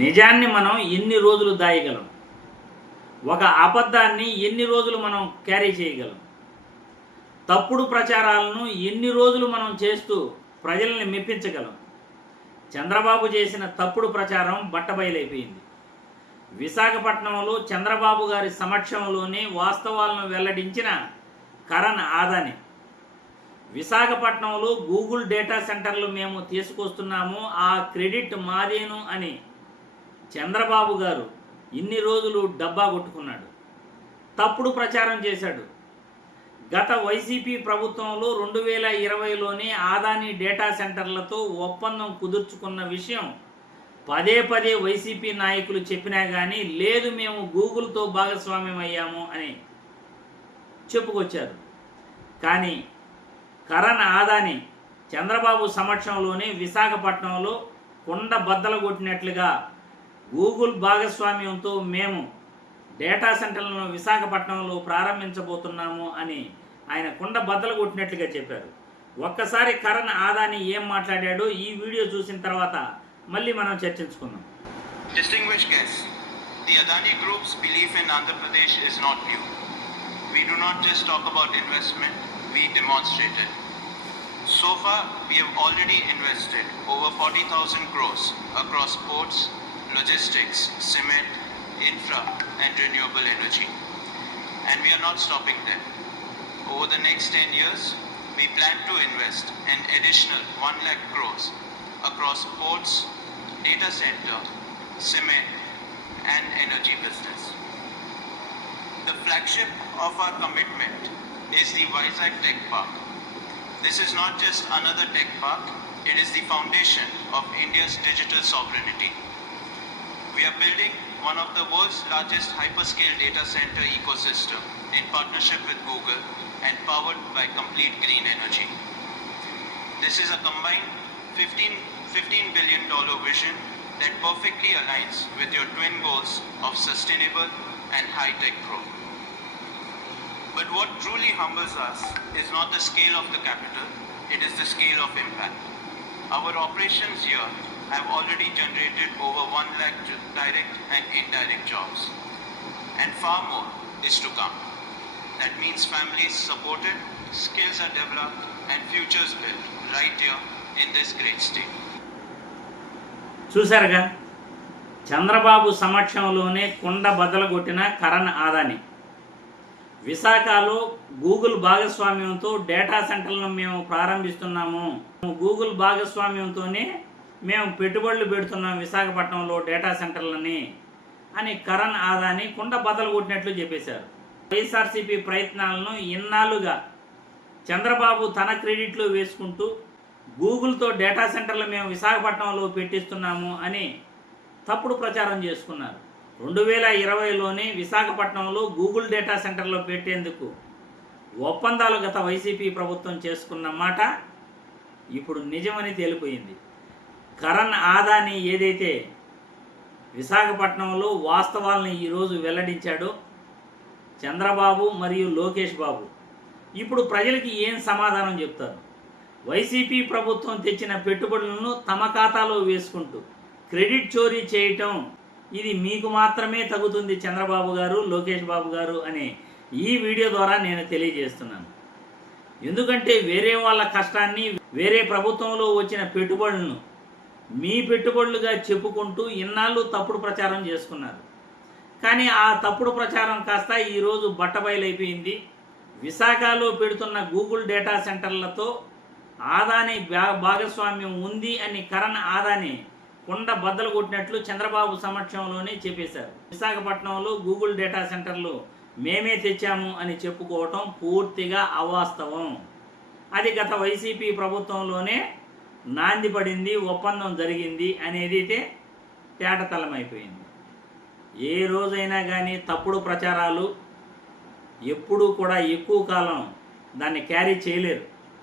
నిజాన్ని మనం ఎన్ని రోజులు దాయగలం? ఒక అబద్ధాన్ని ఎన్ని రోజులు మనం క్యారీ చేయగలం? తప్పుడు ప్రచారాలను ఎన్ని రోజులు మనం చేస్తూ ప్రజల్ని మెప్పించగలం? చంద్రబాబు చేసిన తప్పుడు ప్రచారం బట్టబయలైపోయింది. విశాఖపట్నంలో చంద్రబాబు గారి సమక్షంలోనే వాస్తవాలను వెల్లడించిన కరణ్ ఆదాని, విశాఖపట్నంలో గూగుల్ డేటా సెంటర్లు మేము తీసుకొస్తున్నాము, ఆ క్రెడిట్ మాదేను అని చంద్రబాబు గారు ఇన్ని రోజులు డబ్బా కొట్టుకున్నాడు, తప్పుడు ప్రచారం చేశాడు. గత వైసీపీ ప్రభుత్వంలో 2020లోనే ఆదాని డేటా సెంటర్లతో ఒప్పందం కుదుర్చుకున్న విషయం పదే పదే వైసీపీ నాయకులు చెప్పినా కానీ లేదు మేము గూగుల్తో భాగస్వామ్యం అయ్యాము అని చెప్పుకొచ్చారు. కానీ కరణ్ ఆదాని చంద్రబాబు సమక్షంలోనే విశాఖపట్నంలో కుండ బద్దలు కొట్టినట్లుగా గూగుల్ భాగస్వామ్యంతో మేము డేటా సెంటర్లను విశాఖపట్నంలో ప్రారంభించబోతున్నాము అని ఆయన కుండ బద్దలు కొట్టినట్లుగా చెప్పారు. ఒక్కసారి కరణ్ ఆదాని ఏం మాట్లాడాడో ఈ వీడియో చూసిన తర్వాత మళ్ళీ మనం చర్చించుకుందాం. Distinguished guests, the Adani Group's belief in Andhra Pradesh is not new. We do not just talk about investment, we demonstrate it. So far, we have already invested over 40,000 crores across ports, logistics, cement, infra and renewable energy. And we are not stopping there. Over the next 10 years, we plan to invest an additional 1 lakh crores across ports, data center, cement and energy business. The flagship of our commitment is the Vizag Tech Park. This is not just another tech park, it is the foundation of India's digital sovereignty. We are building one of the world's largest hyperscale data center ecosystem in partnership with Google and powered by complete green energy. This is a combined $15 billion vision that perfectly aligns with your twin goals of sustainable and high-tech growth. But what truly humbles us is not the scale of the capital, it is the scale of impact. Our operations here have already generated over 1 lakh direct and indirect jobs. And far more is to come. That means families supported, skills are developed and futures built right here in this great state. చూసారుగా, చంద్రబాబు సమక్షంలోనే కుండ బద్దలు కొట్టిన కరణ్ ఆదాని. విశాఖలో Google భాగస్వామ్యంతో data సెంటర్లను మేము ప్రారంభిస్తున్నాము, Google భాగస్వామ్యంతోనే మేము పెట్టుబడులు పెడుతున్నాం విశాఖపట్నంలో డేటా సెంటర్లని అని కరణ్ ఆదాని కుండ బద్దలు కొట్టినట్లు చెప్పేశారు. వైఎస్ఆర్సీపీ ప్రయత్నాలను ఇన్నాళ్ళుగా చంద్రబాబు తన క్రెడిట్లో వేసుకుంటూ గూగుల్తో డేటా సెంటర్లు మేము విశాఖపట్నంలో పెట్టిస్తున్నాము అని తప్పుడు ప్రచారం చేసుకున్నారు. 2020లోనే విశాఖపట్నంలో గూగుల్ డేటా సెంటర్లో పెట్టేందుకు ఒప్పందాలు గత వైసీపీ ప్రభుత్వం చేసుకున్న మాట ఇప్పుడు నిజమని తేలిపోయింది. కరణ్ ఆదాని ఏదైతే విశాఖపట్నంలో వాస్తవాలను ఈరోజు వెల్లడించాడో చంద్రబాబు మరియు లోకేష్ బాబు ఇప్పుడు ప్రజలకి ఏం సమాధానం చెప్తారు? వైసీపీ ప్రభుత్వం తెచ్చిన పెట్టుబడులను తమ ఖాతాలో వేసుకుంటూ క్రెడిట్ చోరీ చేయటం ఇది మీకు మాత్రమే తగ్గుతుంది చంద్రబాబు గారు, లోకేష్ బాబు గారు అనే ఈ వీడియో ద్వారా నేను తెలియజేస్తున్నాను. ఎందుకంటే వేరే వాళ్ళ కష్టాన్ని, వేరే ప్రభుత్వంలో వచ్చిన పెట్టుబడులను మీ పెట్టుబడులుగా చెప్పుకుంటూ ఇన్నాళ్ళు తప్పుడు ప్రచారం చేసుకున్నారు. కానీ ఆ తప్పుడు ప్రచారం కాస్త ఈరోజు బట్టబయలైపోయింది. విశాఖలో పెడుతున్న గూగుల్ డేటా సెంటర్లతో ఆదాని భాగస్వామ్యం ఉంది అని కరణ్ ఆదాని కుండ బద్దలు కొట్టినట్లు చంద్రబాబు సమక్షంలోనే చెప్పేశారు. విశాఖపట్నంలో గూగుల్ డేటా సెంటర్లు మేమే తెచ్చాము అని చెప్పుకోవటం పూర్తిగా అవాస్తవం. అది గత వైసీపీ ప్రభుత్వంలోనే నాంది పడింది, ఒప్పందం జరిగింది అనేది అయితే తేటతలమైపోయింది. ఏ రోజైనా కానీ తప్పుడు ప్రచారాలు ఎప్పుడూ కూడా ఎక్కువ కాలం దాన్ని క్యారీ చేయలేరు.